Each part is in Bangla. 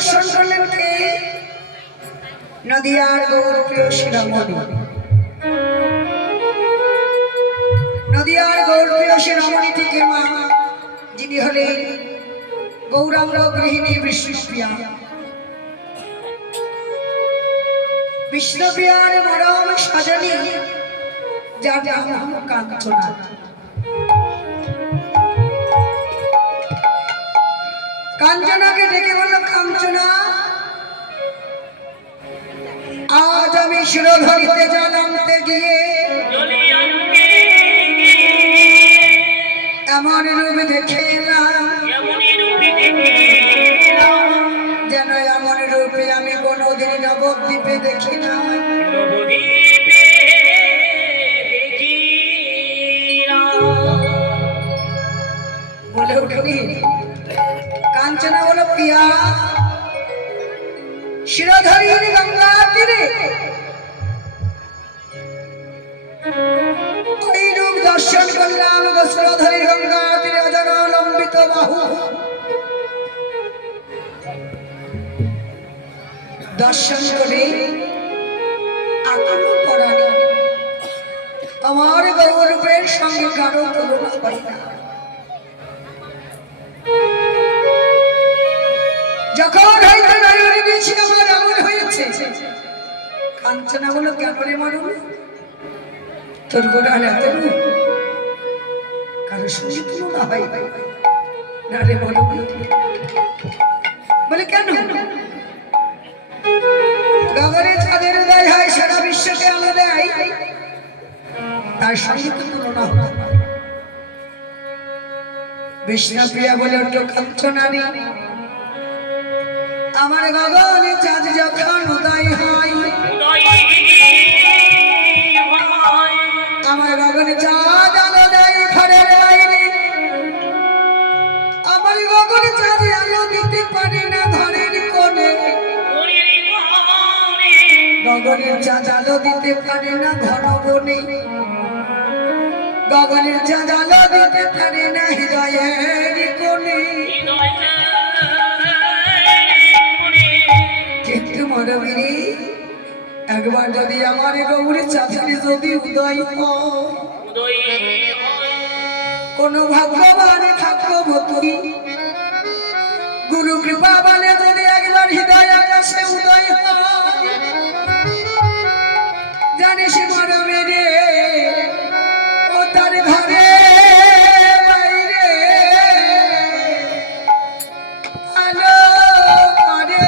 দর্শন করলেন কে? নদিয়ার গৌরপ্রিয় শিরোমণি, নদিয়ার গৌরপ্রিয় শিরোমণি থেকে মা যিনি হলেন গৌরাঙ্গ গৃহিণী বিষ্ণুপ্রিয়া। বিষ্ণুপ্রিয়ার মরম সাজনী যার নাম কাঞ্চনা। কাঞ্চনাকে ডেকে বলল, কাঞ্চনা, আজ আমি শিরোধরিতে জল আনতে গিয়ে এমন রূপ দেখে এলাম, যেন এমন রূপে আমি কোনোদিন নবদ্বীপে দেখি না। বলে উঠলি কাঞ্চনা, বলো প্রিয়া, শিরোধরির গঙ্গা তীরে ওই রূপ দর্শন করলাম। শিরোধরির গঙ্গা তীরে অজনা লম্বিত বাহু দর্শন করে আকুল পরাণী আমার গৌরূপের সঙ্গে কারো তুলনা হয় না। যখন হয়তো নয়নে দিয়েছি আমার এমন হয়েছে। কাঞ্চনা বলো, কেন রে মানুষ, তোর গোড়াল এত কারো সঙ্গে তুলনা হয় না রে বলো? বলে কেন? গগনে চাঁদের উদয় হয়, সারা বিশ্বকে আলো দেয়, তার সঙ্গে তো তুলনা হতে পারে। বিষ্ণুপ্রিয়া বলে উঠল, কাঞ্চনা রে, আমার গগনে চাঁদ যখন উদয় হয়, আমার গগনে চাঁদ আলো দেয় ঘরের বাইরে, আমার গগনে চাঁদ আলো দিতে পারে না ঘরের কোণে, গগনের চাঁদ আলো দিতে পারে না ঘন বনে, গগনের চাঁদ আলো দিতে পারে না হৃদয়ের কোণে। কিন্তু মরবীরে, একবার যদি আমার গৌরী চাঁদে যদি উদয় হয়, কোন ভাগ্যবান ভাগ্যবতী গুরু কৃপা বলে যদি একবার হৃদয় আকাশে উদয় হয়, জানিস মরবীরে, ও তার ঘরে বাইরে আলো করে।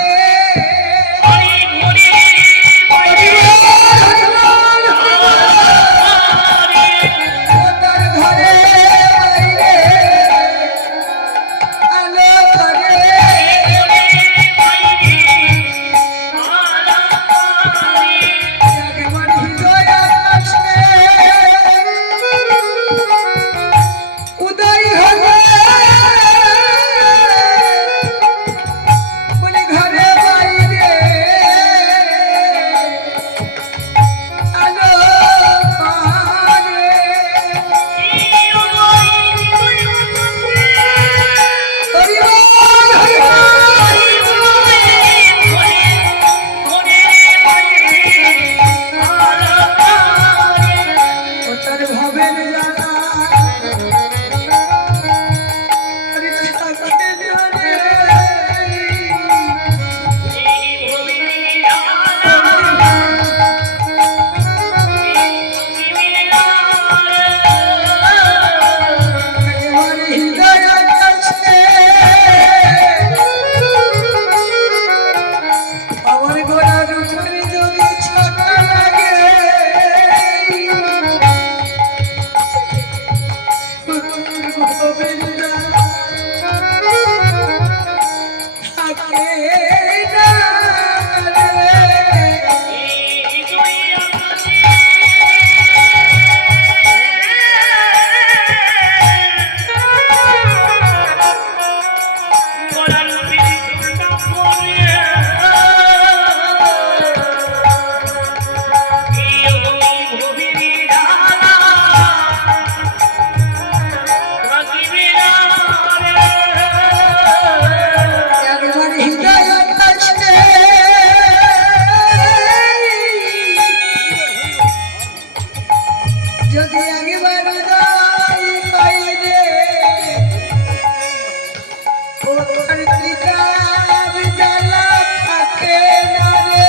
ওর ত্রিকার জ্বালা থাকে না রে,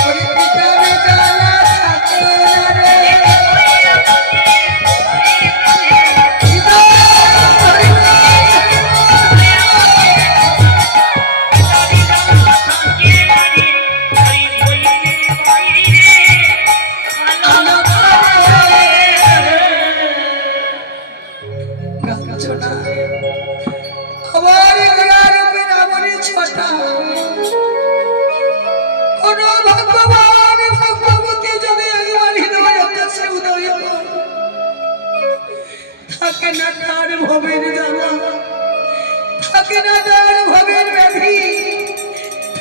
ওর ত্রিকার জ্বালা থাকে না রে। থাকে না তার ভবের জ্বালা, থাকে না তার ভবের ব্যাধি,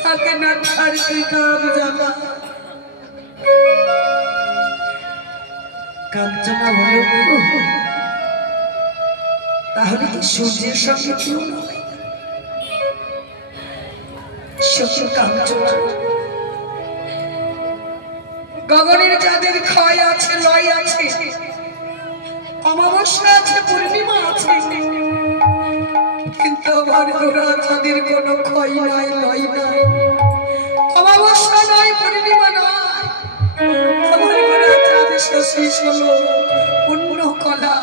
থাকে না তার ত্রিকার জ্বালা। কাঞ্চনা বলে তাহলে কি সূর্যের সঙ্গে তুলনা হয়? সূর্য কাঞ্চনা, গগনের চাঁদের ক্ষয় আছে, লয় আছে, অমাবস্যা আছে, পূর্ণিমা আছে, কিন্তু আমার গোরা চাঁদের কোনো ক্ষয় নাই, লয় নাই, অমাবস্যা নাই, পূর্ণিমা নাই। আমার গোরা চাঁদ শশীশ হলো পূর্ণ কলা।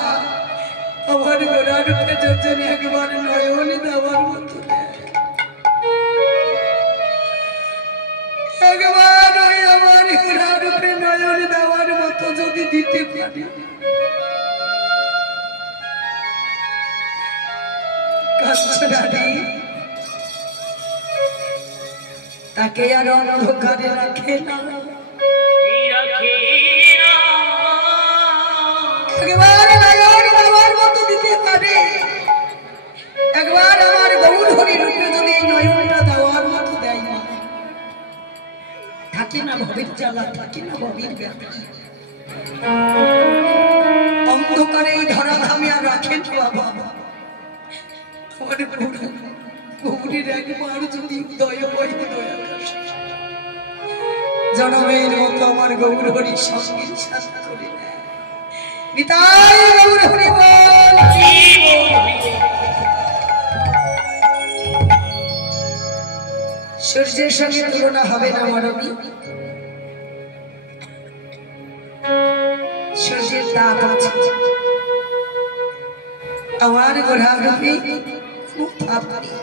আমার গোরা রূপে যোজনে একবার নয়ন দেওয়ার মতো, একবার ওই আমার গোরা রূপে নয়ন দেওয়ার মতো যদি দিতে পারি, তাকে আর অন্ধকারে রাখে না, একবার নয়ন দেওয়ার মতো দিতে পারে, একবার আমার গৌর হরি রূপে যদি এই নয়নটা দেওয়ার মতো দেয় না, থাকে না ভবের জ্বালা, থাকে না ভবের ব্যাধি। অন্ধকারে এই ধরাধামে আর রাখেন বাবা, আমার গৌরীর একবার যদি উদয় হয়, জনমের মতো আমার গৌর হরি সঙ্গে সাথে করে নেয়। নিতাই গৌর হরি বল। সূর্যের সঙ্গে তুলনা হবে না মানবী, সূর্যের তাপ আছে, আমার গোড়া রূপে তাপ নেই।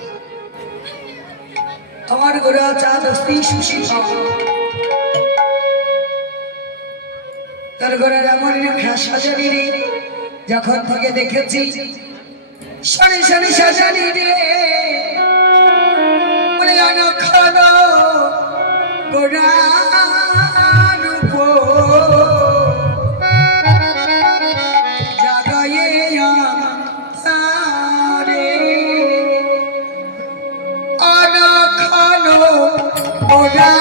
আমার গোড়া চাঁদ অস্তি সুশীল, তোর গোড়ার এমন সাজানি রে, যখন থেকে দেখেছি শনি শনি সাজানি রে, বলে খানো গোড়া রূপ জাগায়ে তারে, অনখানো গোড়া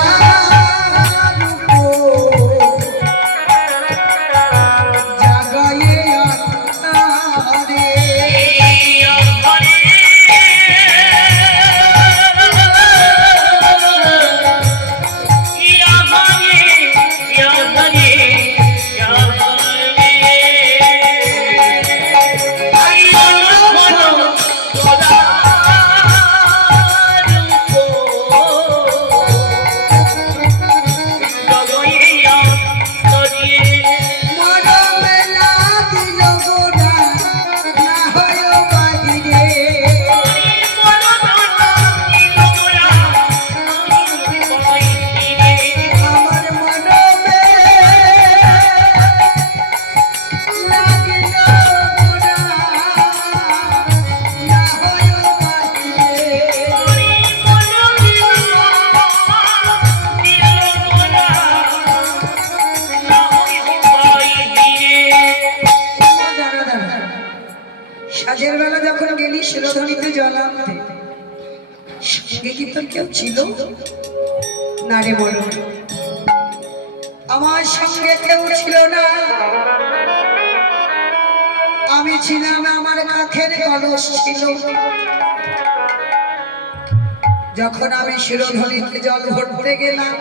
সাজের বেলা যখন গেলি শিরোধনীতে জল আনতে, সঙ্গে কি তোর কেউ ছিল না রে? বলো, আমার সঙ্গে কেউ ছিল না, আমি ছিলাম, আমার কাঠের কলস ছিল। যখন আমি শিরোধনীতে জল ভরতে গেলাম,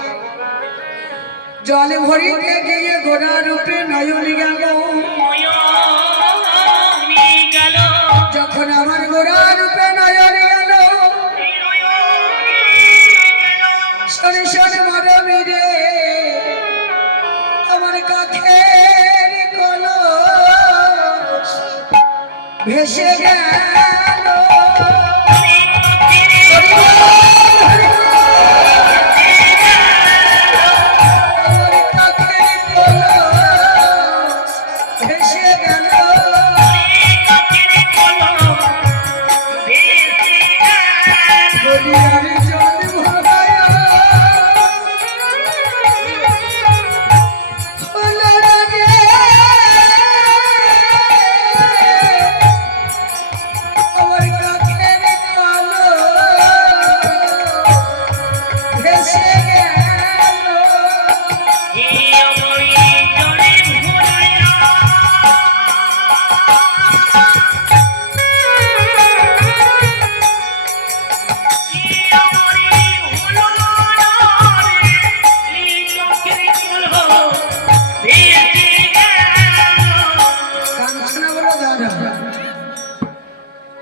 জল ভরিতে গিয়ে গোড়া রূপে নয়ন গেল, তখন আমার গোরা রূপে নয়ন গেল শনি শনি মরমি রে আমার কাখের কলস ভেসে গেল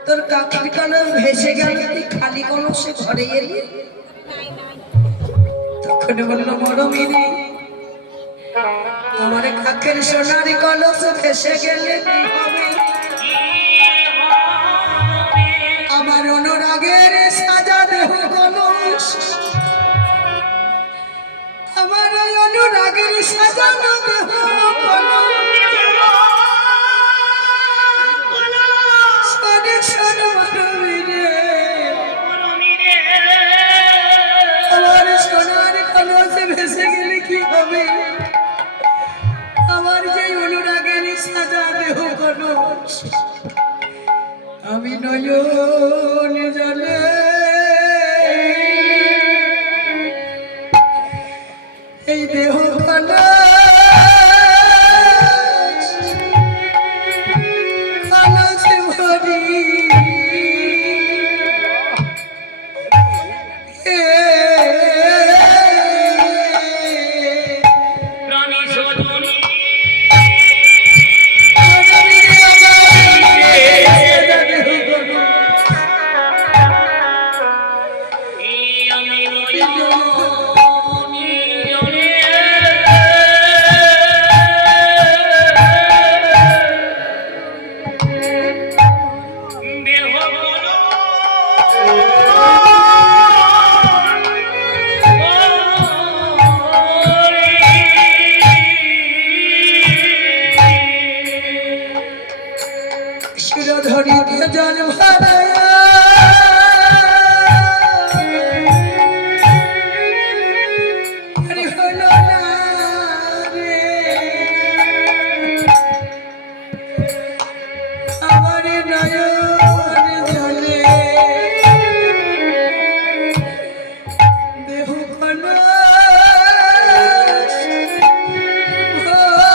তোর কাকির কলম ভেসে গেল তুই খালি কলসে ঘরে এলি তখন বলল মরমিনী আমার কাকের সোনার কলস ভেসে গেলে কি হবে আমার অনুরাগের সাজা দেহ কলস আমার অনুরাগের সাজানো দেহ আমার সোনার কলসে ভেসে গেলে কি হবে আমার যে অনুরাগের সাজা দেহ কলস আমি নয়ন জলে এই দেহ কলসে ভরি শিরোধরিতে জল ভরায়া হলো না রে আমার নয়ন জলে দেহ কলস ভরি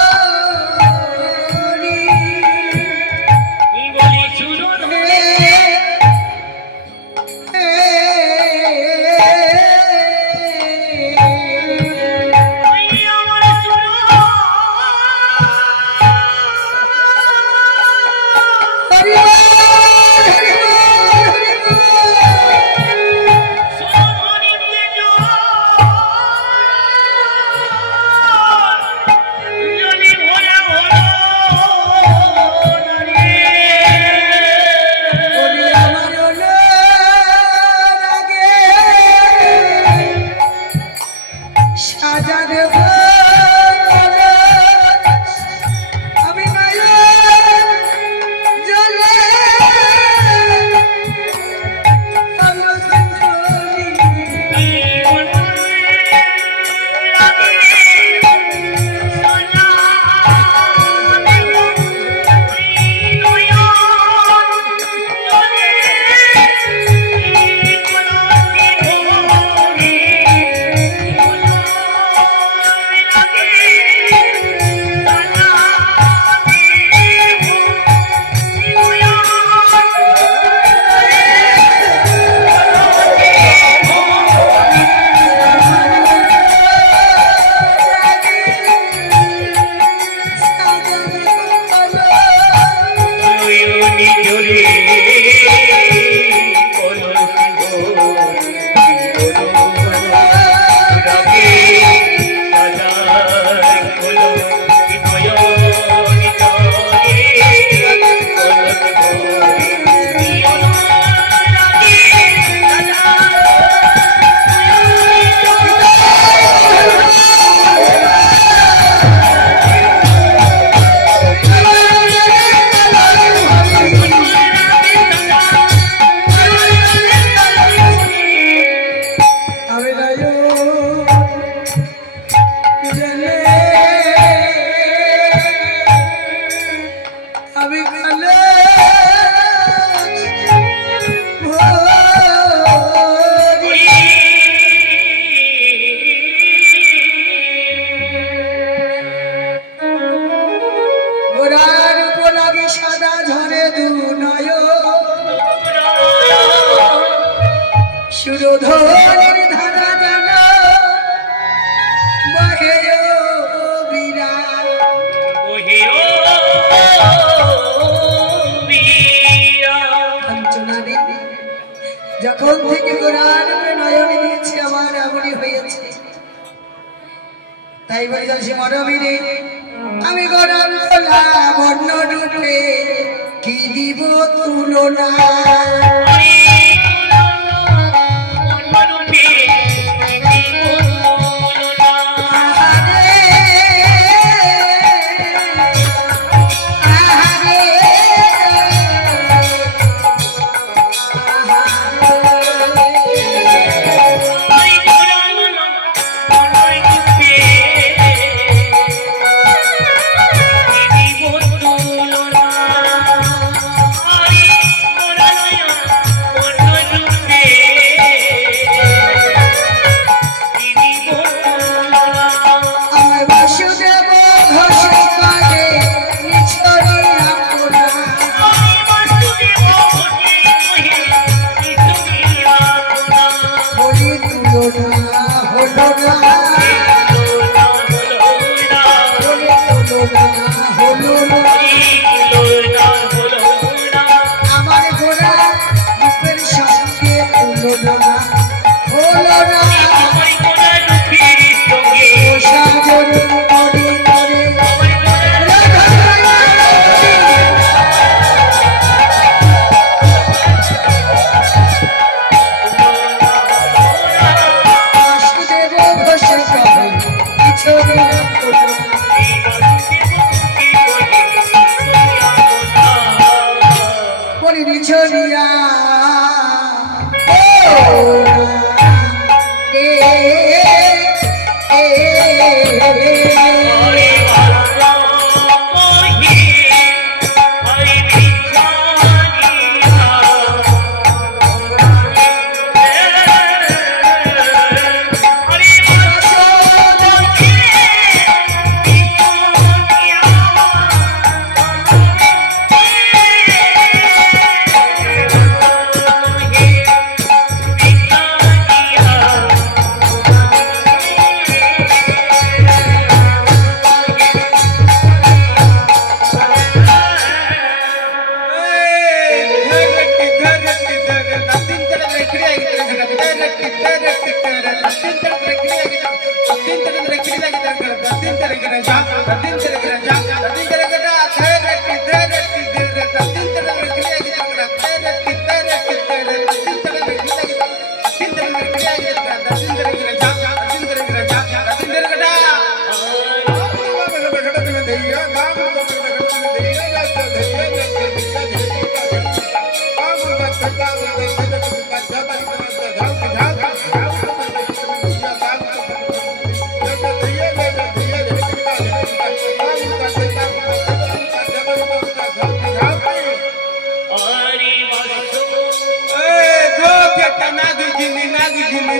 সুরধনের ধারা যেন বহে যখন থেকে গোরার নয়ন দিয়েছে আমার এমনই হয়েছে। তাই বলি যাচ্ছি মরমিনে আমি গোরার খোলা বর্ণ রূপে কি দিব তুলনা।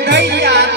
धैया